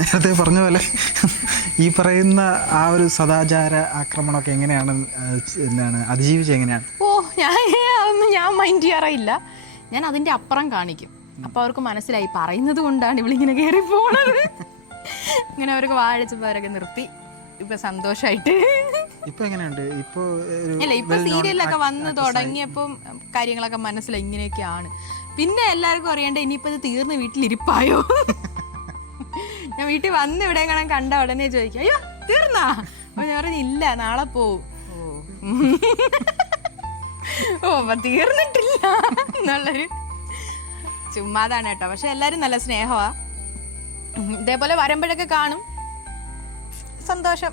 നേരത്തെ പറഞ്ഞ പോലെ ഈ പറയുന്ന ആ ഒരു സദാചാര ആക്രമണമൊക്കെ എങ്ങനെയാണ് എന്താണ് അതിജീവിച്ച് എങ്ങനെയാണ്? ഓ ഞാൻ അതൊന്നും ഞാൻ മൈൻഡ് ചെയ്യാറില്ല ഞാൻ അതിന്റെ അപ്പുറം കാണിക്കും. അപ്പൊ അവർക്ക് മനസ്സിലായി പറയുന്നത് കൊണ്ടാണ് ഇവളിങ്ങനെ കയറി പോണത്. ഇങ്ങനെ അവർക്ക് വാഴച്ചപ്പോൾ അവരൊക്കെ നിർത്തി. ഇപ്പൊ സന്തോഷായിട്ട്. ഇപ്പൊ എങ്ങനെയുണ്ട്? ഇപ്പൊ അല്ല ഇപ്പൊ സീരിയലൊക്കെ വന്ന് തുടങ്ങിയപ്പം കാര്യങ്ങളൊക്കെ മനസ്സിലായി ഇങ്ങനെയൊക്കെയാണ്. പിന്നെ എല്ലാവർക്കും അറിയണ്ട ഇനിയിപ്പോ ഇത് തീർന്ന് വീട്ടിലിരിപ്പായോ? ഞാൻ വീട്ടിൽ വന്ന് ഇവിടെ കാണാൻ കണ്ട ഉടനെ ചോദിക്കും അയ്യോ തീർന്നാ? അപ്പൊ ഞാൻ പറഞ്ഞു ഇല്ല നാളെ പോവും. ഓ അപ്പൊ തീർന്നിട്ടില്ല എന്നുള്ളൊരു ചുമ്മാതാണ് കേട്ടോ. പക്ഷെ എല്ലാരും നല്ല സ്നേഹമാ ഇതേപോലെ വരുമ്പോഴൊക്കെ കാണും. സന്തോഷം.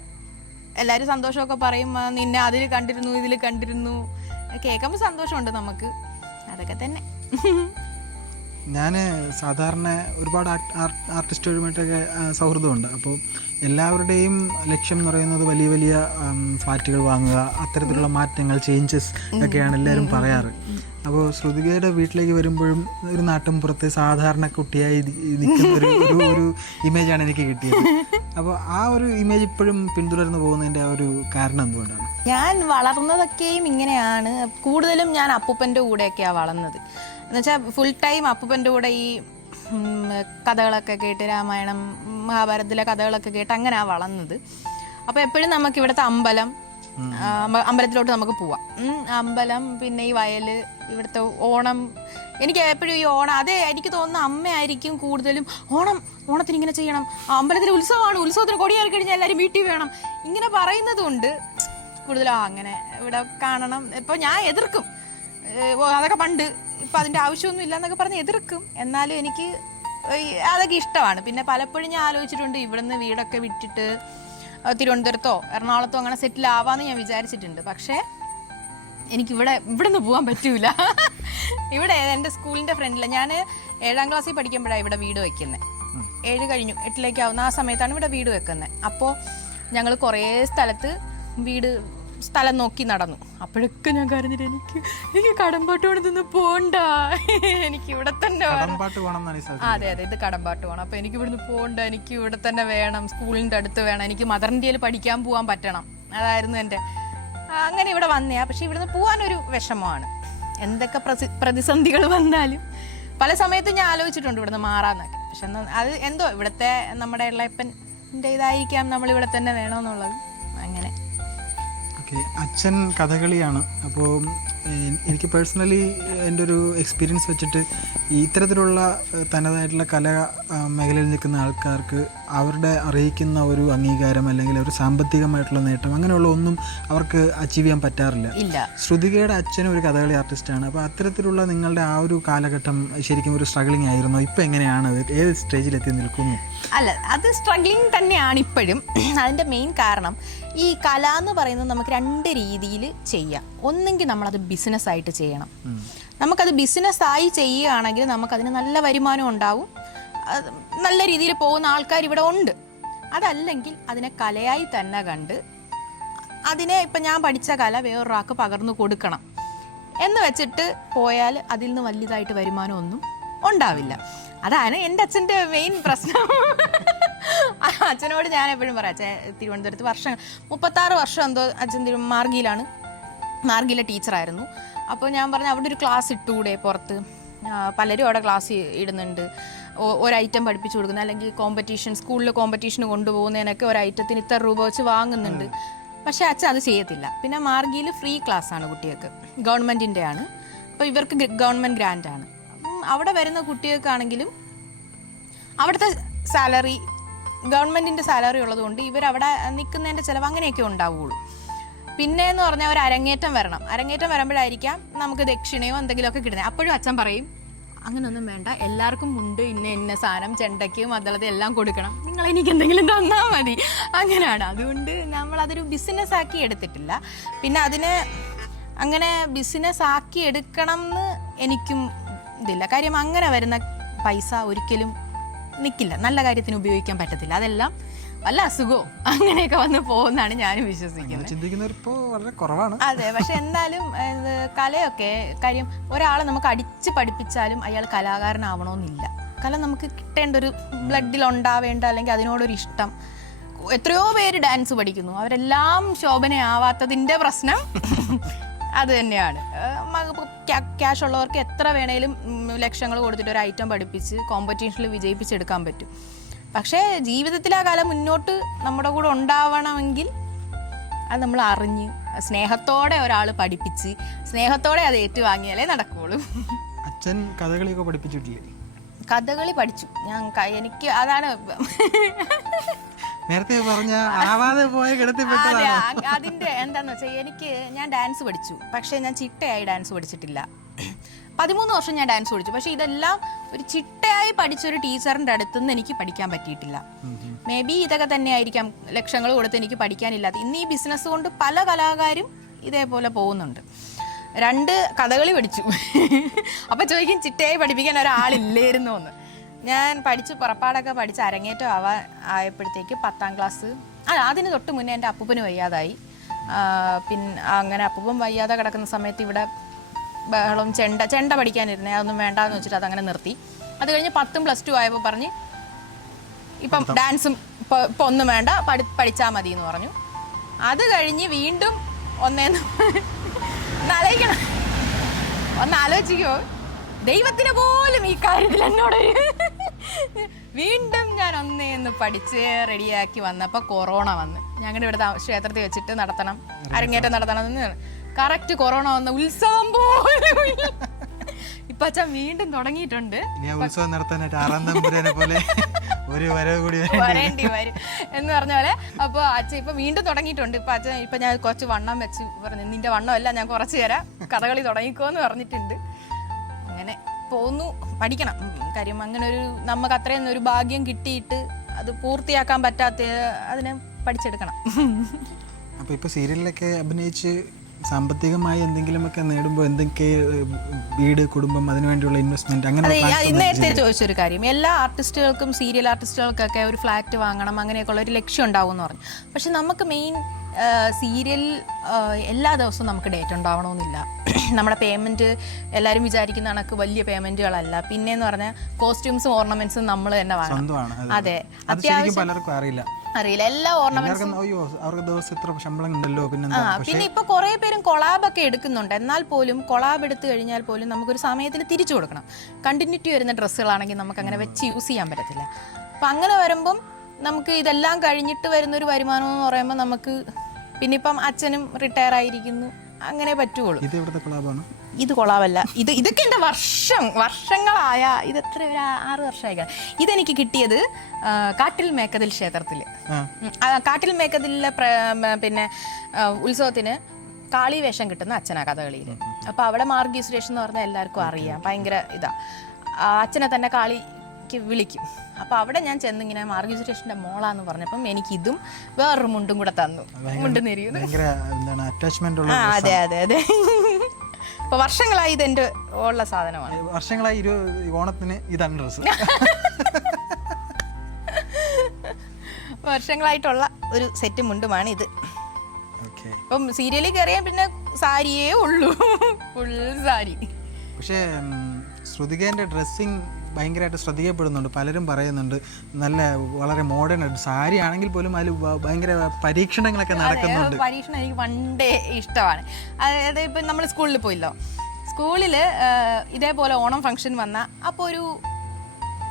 എല്ലാരും സന്തോഷമൊക്കെ പറയും നിന്നെ അതിൽ കണ്ടിരുന്നു ഇതിൽ കണ്ടിരുന്നു. കേൾക്കുമ്പോൾ സന്തോഷമുണ്ട് നമുക്ക്. അതൊക്കെ തന്നെ. ഞാൻ സാധാരണ ഒരുപാട് ആർട്ട്- ആർട്ട്- ആർട്ടിസ്റ്റുകളുമായിട്ടൊക്കെ സൗഹൃദമുണ്ട്. അപ്പോൾ എല്ലാവരുടെയും ലക്ഷ്യം എന്ന് പറയുന്നത് വലിയ വലിയ ഫ്ലാറ്റുകൾ വാങ്ങുക അത്തരത്തിലുള്ള മാറ്റങ്ങൾ ചേഞ്ചസ് ഒക്കെയാണ് എല്ലാവരും പറയാറ്. അപ്പോൾ ശ്രുതികയുടെ വീട്ടിലേക്ക് വരുമ്പോഴും ഒരു നാട്ടിൻ പുറത്തെ സാധാരണ കുട്ടിയായി നിൽക്കുന്ന ഒരു ഒരു ഒരു ഇമേജാണ് എനിക്ക് കിട്ടിയത്. അപ്പോൾ ആ ഒരു ഇമേജ് ഇപ്പോഴും പിന്തുടർന്ന് പോകുന്നതിന്റെ ആ ഒരു കാരണം എന്തുകൊണ്ടാണ്? ഞാൻ വളർന്നതൊക്കെയും ഇങ്ങനെയാണ്. കൂടുതലും ഞാൻ അപ്പൂപ്പന്റെ കൂടെയൊക്കെയാണ് വളർന്നത്. എന്നുവെച്ചാൽ ഫുൾ ടൈം അപ്പൂപ്പന്റെ കൂടെ ഈ കഥകളൊക്കെ കേട്ട് രാമായണം മഹാഭാരതത്തിലെ കഥകളൊക്കെ കേട്ട് അങ്ങനെയാണ് വളർന്നത്. അപ്പോൾ എപ്പോഴും നമുക്ക് ഇവിടുത്തെ അമ്പലം അമ്പലത്തിലോട്ട് നമുക്ക് പോവാം. അമ്പലം പിന്നെ ഈ വയൽ ഇവിടുത്തെ ഓണം. എനിക്ക് എപ്പോഴും ഈ ഓണം അതെ എനിക്ക് തോന്നുന്ന അമ്മയായിരിക്കും കൂടുതലും ഓണം ഓണത്തിന് ഇങ്ങനെ ചെയ്യണം. അമ്പലത്തിൽ ഉത്സവമാണ് ഉത്സവത്തിന് കൊടിയേറി കഴിഞ്ഞാൽ എല്ലാവരും വീട്ടിൽ വേണം. ഇങ്ങനെ പറയുന്നതുകൊണ്ട് കൂടുതലും അങ്ങനെ ഇവിടെ കാണണം. ഇപ്പൊ ഞാൻ എതിർക്കും. അതൊക്കെ പണ്ട് ഇപ്പൊ അതിന്റെ ആവശ്യമൊന്നും ഇല്ല എന്നൊക്കെ പറഞ്ഞ് എതിർക്കും. എന്നാലും എനിക്ക് അതൊക്കെ ഇഷ്ടമാണ്. പിന്നെ പലപ്പോഴും ഞാൻ ആലോചിച്ചിട്ടുണ്ട് ഇവിടുന്ന് വീടൊക്കെ വിട്ടിട്ട് തിരുവനന്തപുരത്തോ എറണാകുളത്തോ അങ്ങനെ സെറ്റിൽ ആവാന്ന് ഞാൻ വിചാരിച്ചിട്ടുണ്ട്. പക്ഷേ എനിക്ക് ഇവിടെ ഇവിടുന്ന് പോകാൻ പറ്റൂല. ഇവിടെ എന്റെ സ്കൂളിന്റെ ഫ്രണ്ടിൽ ഞാൻ ഏഴാം ക്ലാസ്സിൽ പഠിക്കുമ്പോഴാണ് ഇവിടെ വീട് വയ്ക്കുന്നത് ഏഴ് കഴിഞ്ഞു എട്ടിലേക്കാവുന്ന ആ സമയത്താണ് ഇവിടെ വീട് വെക്കുന്നത് അപ്പോൾ ഞങ്ങൾ കുറേ സ്ഥലത്ത് വീട് സ്ഥലം നോക്കി നടന്നു. അപ്പോഴൊക്കെ ഞാൻ കരഞ്ഞിട്ട് എനിക്ക് എനിക്ക് കടമ്പാട്ടോട് നിന്ന് പോണ്ട. എനിക്ക് ഇവിടെ തന്നെ വേണം. കടമ്പാട്ട് വേണം അതെ അതെ ഇത് കടമ്പാട്ട് വേണം. അപ്പൊ എനിക്ക് ഇവിടുന്ന് പോകണ്ട എനിക്ക് ഇവിടെ തന്നെ വേണം. സ്കൂളിന്റെ അടുത്ത് വേണം. എനിക്ക് മദർ ഇന്ത്യയിൽ പഠിക്കാൻ പോകാൻ പറ്റണം. അതായിരുന്നു എന്റെ അങ്ങനെ ഇവിടെ വന്നയാ പക്ഷെ ഇവിടുന്ന് പോകാനൊരു വിഷമമാണ്. എന്തൊക്കെ പ്രതിസന്ധികൾ വന്നാലും. പല സമയത്തും ഞാൻ ആലോചിച്ചിട്ടുണ്ട് ഇവിടുന്ന് മാറാന്നൊക്കെ. പക്ഷെ അത് എന്തോ ഇവിടുത്തെ നമ്മുടെ ഇളയപ്പന്റെ ഇതായിരിക്കാം നമ്മൾ ഇവിടെ തന്നെ വേണമെന്നുള്ളത്. അങ്ങനെ. ഓക്കെ. അച്ഛൻ കഥകളിയാണ്. അപ്പോൾ എനിക്ക് പേഴ്സണലി എന്റെ ഒരു എക്സ്പീരിയൻസ് വെച്ചിട്ട് ഇത്തരത്തിലുള്ള തനതായിട്ടുള്ള കല മേഖലയിൽ നിൽക്കുന്ന ആൾക്കാർക്ക് അവരുടെ അറിയിക്കുന്ന ഒരു അംഗീകാരം അല്ലെങ്കിൽ ഒരു സാമ്പത്തികമായിട്ടുള്ള നേട്ടം അങ്ങനെയുള്ള ഒന്നും അവർക്ക് അച്ചീവ് ചെയ്യാൻ പറ്റാറില്ല. ശ്രുതികയുടെ അച്ഛനും ഒരു കഥകളി ആർട്ടിസ്റ്റാണ് അപ്പോൾ അത്തരത്തിലുള്ള നിങ്ങളുടെ ആ ഒരു കാലഘട്ടം ശരിക്കും ഒരു സ്ട്രഗിളിങ് ആയിരുന്നു. ഇപ്പോൾ എങ്ങനെയാണ്? ഏത് സ്റ്റേജിലെത്തി നിൽക്കുന്നു? അല്ല അത് സ്ട്രഗ്ലിംഗ് തന്നെയാണ് ഇപ്പോഴും. അതിന്റെ മെയിൻ കാരണം ഈ കല എന്ന് പറയുന്നത് നമുക്ക് രണ്ട് രീതിയിൽ ചെയ്യാം. ഒന്നെങ്കിൽ നമ്മളത് ബിസിനസ്സായിട്ട് ചെയ്യണം. നമുക്കത് ബിസിനസ്സായി ചെയ്യുകയാണെങ്കിൽ നമുക്കതിന് നല്ല വരുമാനം ഉണ്ടാവും. നല്ല രീതിയിൽ പോകുന്ന ആൾക്കാർ ഇവിടെ ഉണ്ട്. അതല്ലെങ്കിൽ അതിനെ കലയായി തന്നെ കണ്ട് അതിനെ ഇപ്പം ഞാൻ പഠിച്ച കല വേറൊരാൾക്ക് പകർന്നു കൊടുക്കണം എന്ന് വെച്ചിട്ട് പോയാൽ അതിൽ നിന്ന് വലിയതായിട്ട് വരുമാനമൊന്നും ഉണ്ടാവില്ല. അതാണ് എന്റെ അച്ഛന്റെ മെയിൻ പ്രശ്നം. അച്ഛനോട് ഞാൻ എപ്പോഴും പറയാം അച്ഛൻ തിരുവനന്തപുരത്ത് വർഷം മുപ്പത്താറ് വർഷം എന്തോ അച്ഛൻ തിരു മാർഗിയിലാണ്. മാർഗിയിലെ ടീച്ചറായിരുന്നു അപ്പോൾ ഞാൻ പറഞ്ഞു അവിടെ ഒരു ക്ലാസ് ഇട്ടുകൂടെ പുറത്ത്. പലരും അവിടെ ക്ലാസ് ഇടുന്നുണ്ട്. ഒരു ഐറ്റം പഠിപ്പിച്ചു കൊടുക്കുന്ന. അല്ലെങ്കിൽ കോമ്പറ്റീഷൻ സ്കൂളിൽ കോമ്പറ്റീഷൻ കൊണ്ടുപോകുന്നതിനൊക്കെ ഒരു ഐറ്റത്തിന് ഇത്ര രൂപ വെച്ച് വാങ്ങുന്നുണ്ട്. പക്ഷേ അച്ഛൻ അത് ചെയ്യത്തില്ല. പിന്നെ മാർഗിയിൽ ഫ്രീ ക്ലാസ് ആണ് കുട്ടികൾക്ക്. ഗവൺമെന്റിന്റെ ആണ് അപ്പോൾ ഇവർക്ക് ഗവൺമെന്റ് ആണ്. അവിടെ വരുന്ന കുട്ടികൾക്കാണെങ്കിലും അവിടുത്തെ സാലറി ഗവൺമെന്റിന്റെ സാലറി ഉള്ളതുകൊണ്ട് ഇവരവിടെ നിൽക്കുന്നതിന്റെ ചിലവ് അങ്ങനെയൊക്കെ ഉണ്ടാവുകയുള്ളൂ പിന്നെ എന്ന് പറഞ്ഞാൽ ഒരു അരങ്ങേറ്റം വരണം. അരങ്ങേറ്റം വരുമ്പോഴായിരിക്കാം നമുക്ക് ദക്ഷിണയോ എന്തെങ്കിലുമൊക്കെ കിട്ടുന്നത്. അപ്പോഴും അച്ഛൻ പറയും അങ്ങനൊന്നും വേണ്ട. എല്ലാവർക്കും മുണ്ട് ഇന്ന ഇന്ന സാധനം ചെണ്ടയ്ക്ക് മദ്ദളത എല്ലാം കൊടുക്കണം. നിങ്ങൾ എനിക്ക് എന്തെങ്കിലും തന്നാൽ മതി. അങ്ങനെയാണ്. അതുകൊണ്ട് നമ്മൾ അതൊരു ബിസിനസ് ആക്കി എടുത്തിട്ടില്ല. പിന്നെ അതിനെ അങ്ങനെ ബിസിനസ് ആക്കി എടുക്കണം എന്ന് എനിക്കും ഇതില്ല. കാര്യം അങ്ങനെ വരുന്ന പൈസ ഒരിക്കലും നിൽക്കില്ല നല്ല കാര്യത്തിന് ഉപയോഗിക്കാൻ പറ്റത്തില്ല. അതെല്ലാം വല്ല അസുഖവും അങ്ങനെയൊക്കെ വന്ന് പോകുന്നതാണ് ഞാനും വിശ്വസിക്കുന്നത്. ചിന്തിക്കുന്നവരിപ്പോൾ വളരെ കുറവാണ്. അതെ പക്ഷെ എന്നാലും കലയൊക്കെ കാര്യം ഒരാളെ നമുക്ക് അടിച്ച് പഠിപ്പിച്ചാലും അയാൾ കലാകാരനാവണമെന്നില്ല കല നമുക്ക് കിട്ടേണ്ട ഒരു ബ്ലഡിൽ ഉണ്ടാവേണ്ട അല്ലെങ്കിൽ അതിനോടൊരു ഇഷ്ടം എത്രയോ പേര് ഡാൻസ് പഠിക്കുന്നു. അവരെല്ലാം ശോഭനയാവാത്തതിന്റെ പ്രശ്നം അത് തന്നെയാണ്. ക്യാഷ് ഉള്ളവർക്ക് എത്ര വേണേലും ലക്ഷങ്ങൾ കൊടുത്തിട്ട് ഒരു ഐറ്റം പഠിപ്പിച്ച് കോമ്പറ്റീഷനിൽ വിജയിപ്പിച്ചെടുക്കാൻ പറ്റും. പക്ഷേ ജീവിതത്തിൽ ആ കാലം മുന്നോട്ട് നമ്മുടെ കൂടെ ഉണ്ടാവണമെങ്കിൽ അത് നമ്മൾ അറിഞ്ഞ് സ്നേഹത്തോടെ ഒരാൾ പഠിപ്പിച്ച് സ്നേഹത്തോടെ അത് ഏറ്റുവാങ്ങിയാലേ നടക്കുകയുള്ളൂ അച്ഛൻ കഥകളിയൊക്കെ പഠിപ്പിച്ചിട്ടില്ലേ? കഥകളി പഠിച്ചു. ഞാൻ എനിക്ക് അതാണ് നേരത്തെ പറഞ്ഞ ആവാതെ പോയ അതെ കിടത്തിപ്പെട്ടതാണ് ആ- അതിന്റെ എന്താന്ന് വെച്ചാൽ എനിക്ക് ഞാൻ ഡാൻസ് പഠിച്ചു. പക്ഷെ ഞാൻ ചിട്ടയായി ഡാൻസ് പഠിച്ചിട്ടില്ല. പതിമൂന്ന് വർഷം ഞാൻ ഡാൻസ് പഠിച്ചു. പക്ഷെ ഇതെല്ലാം ഒരു ചിട്ടയായി പഠിച്ച ഒരു ടീച്ചറിന്റെ അടുത്തുനിന്ന് എനിക്ക് പഠിക്കാൻ പറ്റിയിട്ടില്ല. മേ ബി ഇതൊക്കെ തന്നെയായിരിക്കാം ലക്ഷങ്ങൾ കൊടുത്ത് എനിക്ക് പഠിക്കാനില്ലാത്ത. ഇന്ന് ഈ ബിസിനസ് കൊണ്ട് പല കലാകാരും ഇതേപോലെ പോകുന്നുണ്ട്. രണ്ട് കഥകളി പഠിച്ചു. അപ്പൊ ചോദിക്കും ചിട്ടയായി പഠിപ്പിക്കാൻ ഒരാളില്ലായിരുന്നു എന്ന് ഞാൻ പഠിച്ച് പുറപ്പാടൊക്കെ പഠിച്ച് അരങ്ങേറ്റം ആവാ ആയപ്പോഴത്തേക്ക് പത്താം ക്ലാസ്. ആ അതിന് തൊട്ട് മുന്നേ എന്റെ അപ്പൂപ്പന് വയ്യാതായി. പിന്നെ അങ്ങനെ അപ്പൂപ്പൻ വയ്യാതെ കിടക്കുന്ന സമയത്ത് ഇവിടെ ബഹളം ചെണ്ട ചെണ്ട പഠിക്കാനിരുന്നേ അതൊന്നും വേണ്ടാന്ന് വെച്ചിട്ട് അതങ്ങനെ നിർത്തി. അത് കഴിഞ്ഞ് പത്തും പ്ലസ് ടു ആയപ്പോൾ പറഞ്ഞ് ഇപ്പം ഡാൻസും ഇപ്പോൾ ഇപ്പൊ ഒന്നും വേണ്ട പഠി പഠിച്ചാൽ മതി എന്ന് പറഞ്ഞു. അത് കഴിഞ്ഞ് വീണ്ടും ഒന്നേന്ന് ആലോചിക്കണം. ഒന്ന് ആലോചിക്കോ. ദൈവത്തിന് പോലും ഈ കാര്യത്തിൽ എന്നോട് വീണ്ടും ഞാൻ ഒന്നേന്ന് പഠിച്ച് റെഡിയാക്കി വന്നപ്പോൾ കൊറോണ വന്ന്. ഞങ്ങളുടെ ഇവിടെ താ- ക്ഷേത്രത്തിൽ വെച്ചിട്ട് നടത്തണം. അരങ്ങേറ്റം. നടത്തണം എന്ന് കറക്റ്റ് കൊറോണ വന്ന ഉത്സവം പോലെ. ഇപ്പൊ അച്ഛൻ വീണ്ടും തുടങ്ങിയിട്ടുണ്ട്. ഉത്സവം നടത്താനായിട്ട് ആറാം തമ്പുരാനെ പോലെ ഒരു വരവ് കൂടി വരേണ്ടി വരും. എന്ന് പറഞ്ഞ പോലെ അപ്പോൾ അച്ഛൻ ഇപ്പൊ വീണ്ടും തുടങ്ങിയിട്ടുണ്ട്. ഇപ്പൊ അച്ഛൻ ഇപ്പൊ ഞാൻ കുറച്ച് വണ്ണം വെച്ച് പറഞ്ഞു നിന്റെ വണ്ണമല്ല ഞാൻ കുറച്ച് തരാം. കഥകളി തുടങ്ങിക്കോന്ന് പറഞ്ഞിട്ടുണ്ട്. അങ്ങനെ. പോന്നു. പഠിക്കണം. കാര്യം അങ്ങനെ ഒരു നമുക്ക് അത്രയും ഒരു ഭാഗ്യം കിട്ടിയിട്ട് അത് പൂർത്തിയാക്കാൻ പറ്റാത്ത അതിനെ പഠിച്ചെടുക്കണം. അപ്പൊ ഇപ്പൊ സീരിയലിലൊക്കെ അഭിനയിച്ച് സാമ്പത്തികമായി എന്തെങ്കിലുമൊക്കെ നേടുമ്പോൾ എന്തൊക്കെ വീട് കുടുംബം അതിനു വേണ്ടിയുള്ള ഇൻവെസ്റ്റ്മെന്റ് അങ്ങനെ നേരത്തെ ചോദിച്ചൊരു കാര്യം. എല്ലാ ആർട്ടിസ്റ്റുകൾക്കും സീരിയൽ ആർട്ടിസ്റ്റുകൾക്കൊക്കെ ഒരു ഫ്ലാറ്റ് വാങ്ങണം അങ്ങനെയൊക്കെയുള്ള ഒരു ലക്ഷ്യം ഉണ്ടാവും എന്ന് പറഞ്ഞു. പക്ഷെ നമുക്ക് മെയിൻ സീരിയൽ എല്ലാ ദിവസവും നമുക്ക് ഡേറ്റ് ഉണ്ടാവണമെന്നില്ല. നമ്മുടെ പേയ്മെന്റ് എല്ലാവരും വിചാരിക്കുന്ന കണക്ക് വലിയ പേയ്മെന്റുകളല്ല പിന്നെന്ന് പറഞ്ഞാൽ കോസ്റ്റ്യൂംസും ഓർണമെന്റ്സും നമ്മൾ തന്നെ വാങ്ങണം. അതെ അത്യാവശ്യം പലർക്കും അറിയില്ല. അറിയില്ല. എല്ലാ ഓർണമെന്റ്സും അവർക്ക് ദിവസം ഇത്ര ശമ്പളം ഉണ്ടല്ലോ ആ പിന്നെ ഇപ്പൊ കുറെ പേരും കൊളാബ് ഒക്കെ എടുക്കുന്നുണ്ട്. എന്നാൽ പോലും കൊളാബ് എടുത്തു കഴിഞ്ഞാൽ പോലും നമുക്കൊരു സമയത്തിന് തിരിച്ചു കൊടുക്കണം. കണ്ടിന്യൂറ്റി വരുന്ന ഡ്രസ്സുകളാണെങ്കിൽ നമുക്ക് അങ്ങനെ വെച്ച് യൂസ് ചെയ്യാൻ പറ്റത്തില്ല. അപ്പം അങ്ങനെ വരുമ്പം നമുക്ക് ഇതെല്ലാം കഴിഞ്ഞിട്ട് വരുന്ന ഒരു വരുമാനം എന്ന് പറയുമ്പോൾ നമുക്ക് പിന്നെ ഇപ്പം അച്ഛനും റിട്ടയർ ആയിരിക്കുന്നു അങ്ങനെ പറ്റുള്ളൂ. ഇത് കൊളാബാണ് ഇത് കൊളാവല്ല ഇത് ഇതൊക്കെ എന്റെ വർഷം വർഷങ്ങളായ ഇത് എത്ര ഒരു ആറ് വർഷമായി. ഇതെനിക്ക് കിട്ടിയത് കാട്ടിൽ മേക്കതിൽ ക്ഷേത്രത്തിൽ കാട്ടിൽ മേക്കതിലെ പിന്നെ ഉത്സവത്തിന് കാളി വേഷം കിട്ടുന്ന അച്ഛനാ കഥകളിയിൽ അപ്പോൾ അവിടെ മാർഗീ സുരേഷ് എന്ന് പറഞ്ഞാൽ എല്ലാവർക്കും അറിയാം. ഭയങ്കര ഇതാ. അച്ഛനെ തന്നെ കാളിക്ക് വിളിക്കും. അപ്പോൾ അവിടെ ഞാൻ ചെന്നിങ്ങനെ മാർഗി സുരേഷിന്റെ മോളാന്ന് പറഞ്ഞപ്പം എനിക്ക് ഇതും വേറൊരു മുണ്ടും കൂടെ തന്നു. മുണ്ട് അറ്റാച്ച്മെന്റ് അതെ അതെ അതെ. അപ്പൊ വർഷങ്ങളായി ഇത് എന്റെ ഉള്ള സാധനമാണ്. വർഷങ്ങളായി ഇരു ഓണത്തിന് ഇതാണ് ഡ്രസ് വർഷങ്ങളായിട്ടുള്ള ഒരു സെറ്റ് മുണ്ടുമാണ് ഇത് അപ്പം ഇപ്പം സീരിയലിൽ കയറിയാൽ പിന്നെ സാരിയേ ഉള്ളൂ. ഫുൾ സാരി. പക്ഷേ ശ്രുതികേന്റെ ഡ്രസ്സിങ് ഭയങ്കരമായിട്ട് ശ്രദ്ധിക്കപ്പെടുന്നുണ്ട്. പലരും പറയുന്നുണ്ട് നല്ല വളരെ മോഡേൺ ആയിട്ട് സാരി ആണെങ്കിൽ പോലും അതിൽ ഭയങ്കര പരീക്ഷണങ്ങളൊക്കെ നടക്കുന്നുണ്ട്. പരീക്ഷണം എനിക്ക് പണ്ടേ ഇഷ്ടമാണ്. അതായത് ഇപ്പം നമ്മൾ സ്കൂളിൽ പോയില്ലോ. സ്കൂളിൽ ഇതേപോലെ ഓണം ഫംഗ്ഷൻ വന്ന അപ്പോൾ ഒരു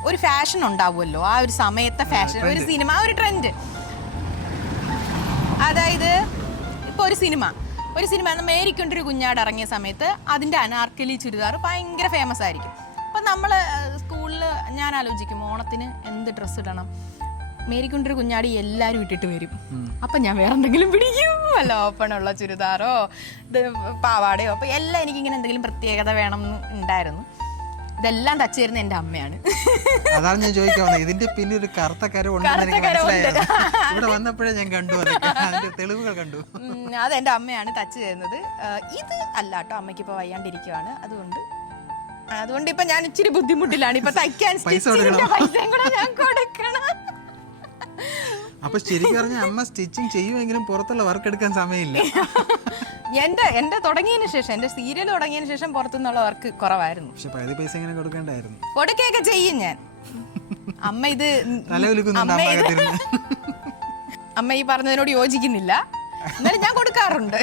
ഒരു ഫാഷൻ ഉണ്ടാവുമല്ലോ. ആ ഒരു സമയത്തെ ഫാഷൻ ഒരു സിനിമ ഒരു ട്രെൻഡ് അതായത് ഇപ്പോൾ ഒരു സിനിമ ഒരു സിനിമ മേരിക്കൊണ്ടൊരു കുഞ്ഞാട് ഇറങ്ങിയ സമയത്ത് അതിന്റെ അനാർക്കലി ചുരിദാർ ഭയങ്കര ഫേമസ് ആയിരിക്കും. നമ്മൾ സ്കൂളിൽ ഞാൻ ആലോചിക്കും ഓണത്തിന് എന്ത് ഡ്രസ്സ് ഇടണം? മേരിക്കൊണ്ടൊരു കുഞ്ഞാടി എല്ലാവരും ഇട്ടിട്ട് വരും. അപ്പൊ ഞാൻ വേറെ എന്തെങ്കിലും പിടിക്കും. അല്ല ഓപ്പണുള്ള ചുരിദാറോ ഇത് പാവാടയോ അപ്പൊ എല്ലാം എനിക്കിങ്ങനെ എന്തെങ്കിലും പ്രത്യേകത വേണം ഉണ്ടായിരുന്നു. ഇതെല്ലാം ടച്ച് ചെയ്യുന്ന എന്റെ അമ്മയാണ്. അതാണ് ഞാൻ ചോദിക്കാൻ ഇതിന്റെ പിന്നെ ഒരു കറുത്ത ഇവിടെ വന്നപ്പോഴേ ഞാൻ കണ്ടു തെളിവുകൾ കണ്ടു. അത് എന്റെ അമ്മയാണ് ടച്ച് ചെയ്യുന്നത്. ഇത് അല്ല കേട്ടോ അമ്മയ്ക്ക് ഇപ്പൊ വയ്യാണ്ടിരിക്കുവാണ്. അതുകൊണ്ട് അതുകൊണ്ട് ഇപ്പൊ ഞാൻ ഇച്ചിരി ബുദ്ധിമുട്ടിലാണ്. ഇപ്പൊ തയ്ക്കാൻ പൈസ സ്റ്റിച്ചിങ്ങിന്റെ പൈസയും കൂടെ ഞാൻ കൊടുക്കണം. അപ്പൊ ശരിക്കും പറഞ്ഞ അമ്മ സ്റ്റിച്ചിങ് ചെയ്യുമെങ്കിലും പുറത്തുള്ള വർക്ക് എടുക്കാൻ സമയമില്ല. എന്റെ എന്റെ തുടങ്ങിയതിന് ശേഷം എന്റെ സീരിയൽ തുടങ്ങിയതിനു ശേഷം പുറത്തുനിന്നുള്ള വർക്ക് കുറവായിരുന്നു. പക്ഷെ പകുതി പൈസ ഇങ്ങനെ കൊടുക്കേണ്ടായിരുന്നു. കൊടുക്കുകയൊക്കെ ചെയ്യും ഞാൻ. അമ്മ ഇത് അമ്മ ഇത് അമ്മ ഈ പറഞ്ഞതിനോട് യോജിക്കുന്നില്ല. എന്നാലും ഞാൻ കൊടുക്കാറുണ്ട്.